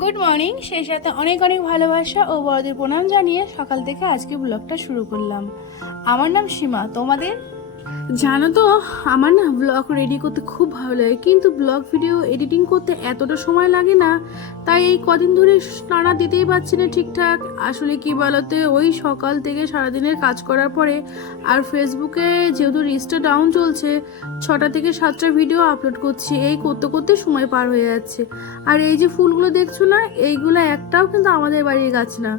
Good morning সেই সাথে অনেক অনেক ভালোবাসা ও বড়দের প্রণাম জানিয়ে সকাল থেকে আজকে ব্লগটা শুরু করলাম। আমার নাম সীমা, তোমাদের? জানো তো, আমার না ব্লগ রেডি করতে খুব ভালো লাগে, কিন্তু ব্লগ ভিডিও এডিটিং করতে এতটা সময় লাগে না, তাই এই কদিন ধরে টানা দিতেই পারছি না ঠিকঠাক। আসলে কি বলতে, ওই সকাল থেকে সারাদিনের কাজ করার পরে আর ফেসবুকে যেহেতু রিস্টটা ডাউন চলছে, ছটা থেকে সাতটা ভিডিও আপলোড করছি, এই করতে করতে সময় পার হয়ে যাচ্ছে। আর এই যে ফুলগুলো দেখছ না, এইগুলো একটাও কিন্তু আমাদের বাড়ির গাছ না,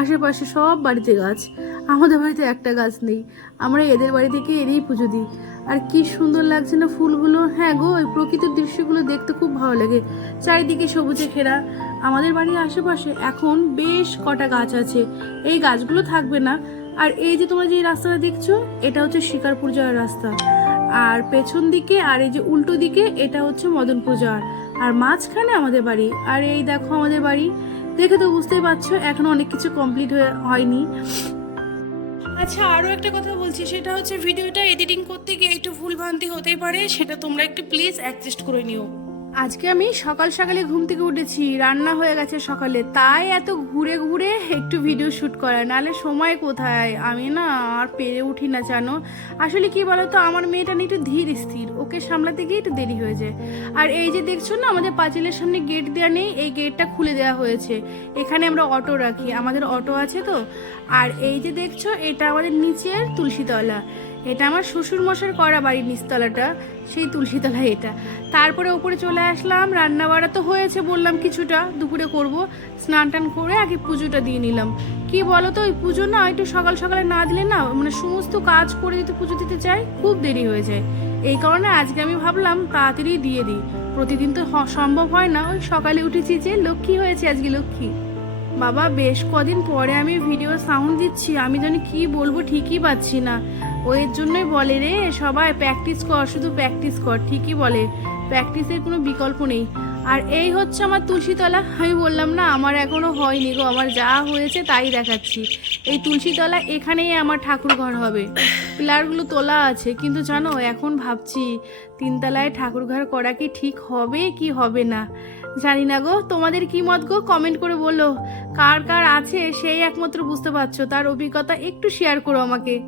আশেপাশে সব বাড়িতে গাছ। আমাদের বাড়িতে একটা গাছ নেই। আমরা এদের বাড়ি থেকে এরই পুজো দিই। আর কি সুন্দর লাগছে না ফুলগুলো। হ্যাঁ গো, ওই প্রকৃতির দৃশ্যগুলো দেখতে খুব ভালো লাগে। চারিদিকে সবুজে ঘেরা। আমাদের বাড়ির আশেপাশে এখন বেশ কটা গাছ আছে। এই গাছগুলো থাকবে না। আর এই যে তোমরা যে রাস্তাটা দেখছ, এটা হচ্ছে শিকারপুর যাওয়ার রাস্তা। আর পেছন দিকে আর এই যে উল্টো দিকে, এটা হচ্ছে মদনপুর যাওয়ার। আর মাঝখানে আমাদের বাড়ি। আর এই দেখো আমাদের বাড়ি। দেখে তো বুঝতেই পারছ, এখনও অনেক কিছু কমপ্লিট হয়নি। আচ্ছা আরও একটা কথা বলছি, সেটা হচ্ছে ভিডিওটা এডিটিং করতে গিয়ে একটু ভুলভ্রান্তি হতেই পারে, সেটা তোমরা একটু প্লিজ অ্যাডজাস্ট করে নিও। আজকে আমি সকাল সকালে ঘুম থেকে উঠেছি, রান্না হয়ে গেছে সকালে। তাই এত ঘুরে ঘুরে একটু ভিডিও শ্যুট করা, নাহলে সময় কোথায়? আমি না আর পেরে উঠি না, জানো? আসলে কি বলতো, আমার মেয়েটা না একটু ধীর স্থির, ওকে সামলাতে গিয়ে একটু দেরি হয়ে যায়। আর এই যে দেখছ না, আমাদের পাঁচিলের সামনে গেট দেওয়া নেই, এই গেটটা খুলে দেওয়া হয়েছে। এখানে আমরা অটো রাখি, আমাদের অটো আছে তো। আর এই যে দেখছ, এটা আমাদের নিচের তুলসীতলা। এটা আমার শ্বশুর মশার করা বাড়ির নিচতলাটা, সেই তুলসীতলা এটা। তারপরে ওপরে চলে আসলাম রান্না বাড়া তো হয়েছে বললাম কিছুটা, দুপুরে করব, স্নান টান করে আগে পুজোটা দিয়ে নিলাম। কি বলো তো ওই পুজো না একটু সকাল সকালে না দিলে না মানে সমস্ত কাজ করে যদি পুজো দিতে চাই, খুব দেরি হয়ে যায়। এই কারণে আজকে আমি ভাবলাম তাড়াতাড়ি দিয়ে দিই। প্রতিদিন তো সম্ভব হয় না, ওই সকালে উঠেছি যে লক্ষ্মী হয়েছে আজকে লক্ষ্মী। বাবা, বেশ কদিন পরে আমি ভিডিও সাউন্ড দিচ্ছি। আমি জানি কি বলব, ঠিকই পাচ্ছি না। ও এর জন্যই বলে রে, সবাই প্র্যাকটিস কর, শুধু প্র্যাকটিস কর, ঠিকই বলে। প্র্যাকটিসের কোনো বিকল্প নেই। আর এই হচ্ছে আমার তুলসীতলা। আমি বললাম, না, আমার এখনও হয়নি গো, আমার যা হয়েছে তাই দেখাচ্ছি। এই তুলসীতলা এখানেই আমার ঠাকুর ঘর হবে। পিলারগুলো তোলা আছে, কিন্তু জানো, এখন ভাবছি, তিনতলায় ঠাকুর ঘর করা কি ঠিক হবে, কি হবে না? জানি না গো, তোমাদের কি মত গো? কমেন্ট করে বলো। কার কার আছে সেই একমাত্র বুঝতে পারছ। তার অভিজ্ঞতা একটু শেয়ার করো আমাকে।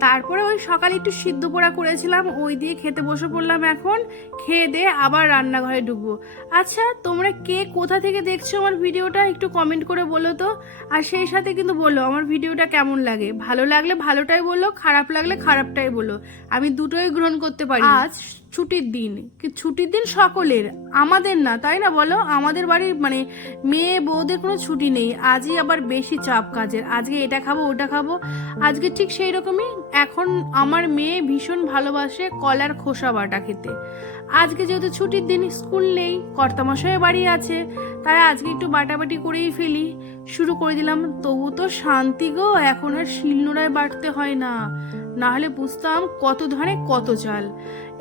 তারপরে ওই সকালে একটু সিদ্ধ পোড়া করেছিলাম, ওই দিয়ে খেতে বসে পড়লাম এখন। খেয়ে দিয়ে আবার রান্নাঘরে ঢুকবো। আচ্ছা তোমরা কে কোথা থেকে দেখছ আমার ভিডিওটা? একটু কমেন্ট করে বলো তো। আর সেই সাথে কিন্তু বলো, আমার ভিডিওটা কেমন লাগে? ভালো লাগলে ভালোটাই বলো, খারাপ লাগলে খারাপটাই বলো। আমি দুটোই গ্রহণ করতে পারি। আজ ছুটির দিন, কি ছুটির দিন সকলের, আমাদের না, তাই না বলো? আমাদের বাড়ির মানে মেয়ে বউদের কোনো ছুটি নেই, আজই আবার বেশি চাপ কাজের, আজকে এটা খাব, ওটা খাব, আজকে ঠিক সেই রকমই এখন আমার মেয়ে ভীষণ ভালোবাসে কলার খোসা বাটা খেতে। আজকে যেহেতু ছুটির দিন স্কুল নেই, কর্তামশাই বাড়ি আছে, তাই আজকে একটু বাটাবাটি করেই ফেলি, শুরু করে দিলাম, তবু তো শান্তি গো, এখন আর শিলনোড়ায় বাটতে হয় না না হলে বুঝতাম কত ধানে কত চাল।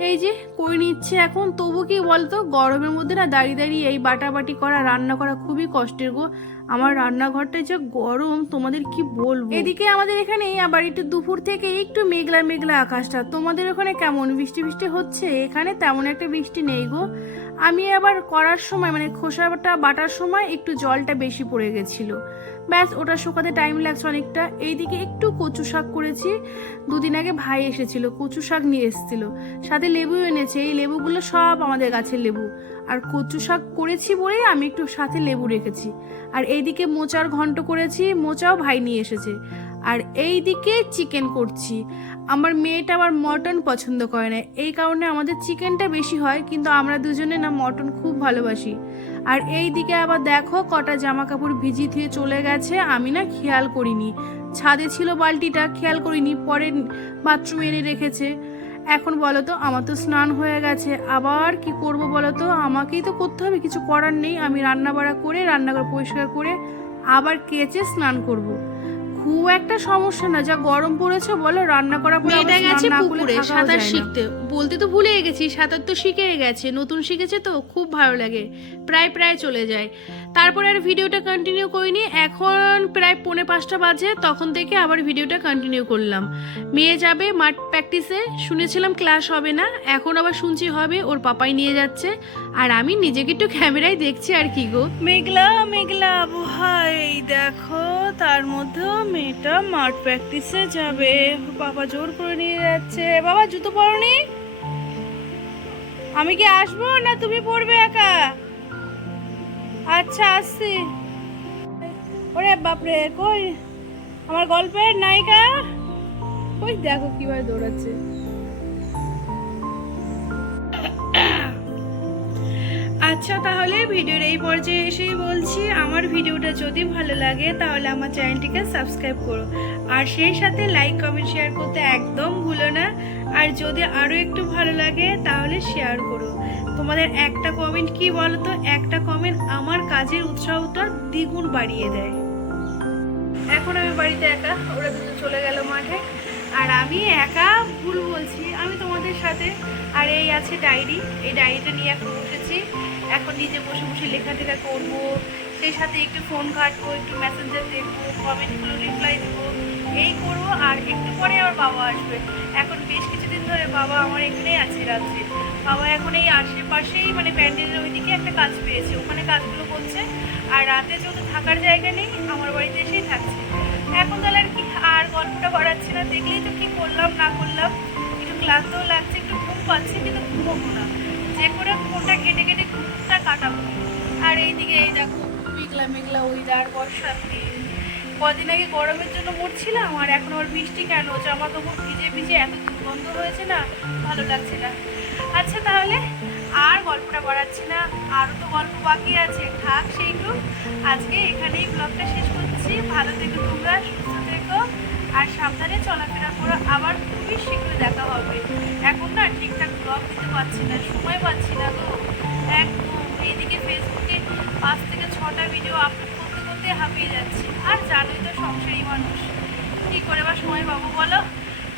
এই যে করে নিচ্ছে এখন? তবু কি বলতো, গরমের মধ্যে না দাঁড়িয়ে দাঁড়িয়ে এই বাটাবাটি করা, রান্না করা খুবই কষ্টের গো। আমার রান্নাঘরটা যে গরম, তোমাদের কি বলব? এদিকে আমাদের এখানে আবার একটু দুপুর থেকে একটু মেঘলা মেঘলা আকাশটা। তোমাদের ওখানে কেমন? বৃষ্টি বৃষ্টি হচ্ছে? এখানে তেমন একটা বৃষ্টি নেই গো। আমি আবার করার সময় মানে খোসাটা বাটার সময় একটু জলটা বেশি পড়ে গেছিল। ব্যাস, ওটা শুকাতে টাইম লাগছে অনেকটা। এইদিকে একটু কচু শাক করেছি। দুদিন আগে ভাই এসেছিল, কচু শাক নিয়ে এসেছিল। সাথে লেবু এনেছে। এই লেবুগুলো সব আমাদের গাছের লেবু। আর কচু শাক করেছি বলেই আমি একটু সাথে লেবু রেখেছি। আর এইদিকে মোচার ঘন্ট করেছি, মোচাও ভাই নিয়ে এসেছে। আর এইদিকে চিকেন করছি। আমার মেয়েটা আবার মটন পছন্দ করে না। এই কারণে আমাদের চিকেনটা বেশি হয়, কিন্তু আমরা দুজনে না মটন খুব ভালোবাসি। আর এই দিকে আবার দেখো, কটা জামা কাপড় ভিজি ধুয়ে চলে গেছে, আমি না খেয়াল করিনি। ছাদে ছিল বালতিটা, খেয়াল করিনি, পরে বাথরুমে এনে রেখেছে। এখন বলো তো, আমার তো স্নান হয়ে গেছে। আবার কি করব বলো তো? আমাকেই তো করতে হবে, কিছু করার নেই। আমি রান্না বাড়া করে, রান্নাঘর পরিষ্কার করে আবার কেচে স্নান করব। খুব একটা সমস্যা না যা গরম পড়েছে বলো রান্না করা মেয়েটা গেছে পুকুরে সাঁতার শিখতে। বলতে তো ভুলে গেছি সাঁতার তো শিখে গেছে নতুন শিখেছে তো খুব ভালো লাগে প্রায় প্রায় চলে যায়। তারপরে আর ভিডিওটা কন্টিনিউ করিনি এখন প্রায় পৌনে পাঁচটা বাজে তখন থেকে আবার ভিডিওটা কন্টিনিউ করলাম। মেয়ে যাবে মাঠ প্র্যাকটিসে শুনেছিলাম ক্লাস হবে না এখন আবার শুনছি হবে ওর পাপাই নিয়ে যাচ্ছে আর আমি নিজেকে একটু ক্যামেরায় দেখছি আর কি গো। মেঘলা মেঘলা আবহাওয়া, এই দেখো, তার মধ্যেও মেয়েটা মাঠ প্র্যাকটিসে যাবে। বাবা জোর করে নিয়ে যাচ্ছে। বাবা, জুতো পরনি? আমি কি আসব না তুমি পড়বে একা? আচ্ছা আসছি। ওরে বাপরে, কই? আমার গল্পের নায়িকা? ওই দেখো কীভাবে দৌড়াচ্ছে। আচ্ছা তাহলে ভিডিওর এই পর্যায়ে এসেই বলছি, আমার ভিডিওটা যদি ভালো লাগে, তাহলে আমার চ্যানেলটিকে সাবস্ক্রাইব করো। আর সেই সাথে লাইক, কমেন্ট, শেয়ার করতে একদম ভুলো না। আর যদি আরও একটু ভালো লাগে, তাহলে শেয়ার করো। তোমাদের একটা কমেন্ট কি বলো তো একটা কমেন্ট আমার কাজের উৎসাহটা দ্বিগুণ বাড়িয়ে দেয়। এখন আমি বাড়িতে একা, ওরা দুটো চলে গেল মাঠে। আর আমি একা ভুল বলছি, আমি তোমাদের সাথে। আর এই আছে ডায়েরি, এই ডায়েরিটা নিয়ে এখন বসেছি। এখন নিজে বসে বসে লেখা টেখা করব, সেই সাথে একটু ফোন ঘাটবো, একটু মেসেঞ্জার দেখব কমেন্টগুলো রিপ্লাই দেবো, এই করব আর একটু পরে আমার বাবা আসবে। এখন বেশ কিছুদিন ধরে বাবা আমার এখানেই আছে রাত্রে। বাবা এখন এই আশেপাশেই মানে প্যান্ডেলের ওইদিকে একটা কাজ পেয়েছে, ওখানে কাজগুলো করছে আর রাতে যেহেতু থাকার জায়গা নেই, আমার বাড়িতে এসেই থাকছে। এখন তাহলে আর কি, আর গল্পটা বাড়াচ্ছি না, দেখলেই তো কি করলাম, না করলাম, একটু ক্লান্তও লাগছে, একটু ঘুম পাচ্ছে, কিন্তু ঘুমবো না। যে করে ফোনটা কেটে কেটে ঘুমটা কাটাবো। আর এইদিকে এই দেখো, মেঘলা মেঘলা ওইদার বর্ষার দিন। কদিন আগে গরমের জন্য মরছিলাম, আর এখন আবার বৃষ্টি কেন? জামা কাপড় ভিজে ভিজে এত দুর্গন্ধ হয়েছে না? ভালো লাগছে না। আচ্ছা তাহলে আর গল্পটা বাড়াচ্ছি না আরও তো গল্প বাকি আছে। থাক সেইগুলো আজকে এখানেই ব্লগটা শেষ করছি। ভালো থেকো তোমরা, সুস্থ থেকো। আর সাবধানে চলাফেরা করো আবার খুবই শীঘ্র দেখা হবে। এখন না ঠিকঠাক ব্লগ দিতে পারছি না, সময় পাচ্ছি না গো একদম এইদিকে ফেসবুকে পাঁচ থেকে ছটা ভিডিও আপলোড করতে করতে হাঁপিয়ে যাচ্ছি। আর জানোই তো সংসারী মানুষ, কী করে বা সময় পাবো বলো?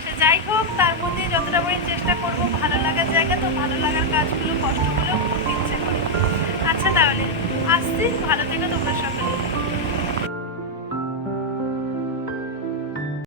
সে যাই হোক, তার মধ্যে যতটা পারি চেষ্টা করব, ভালো লাগার জায়গা তো, ভালো লাগার কাজগুলো কষ্ট হলেও করতে ইচ্ছে করে আচ্ছা তাহলে, আসছি। ভালো থেকে তোমরা সকলে।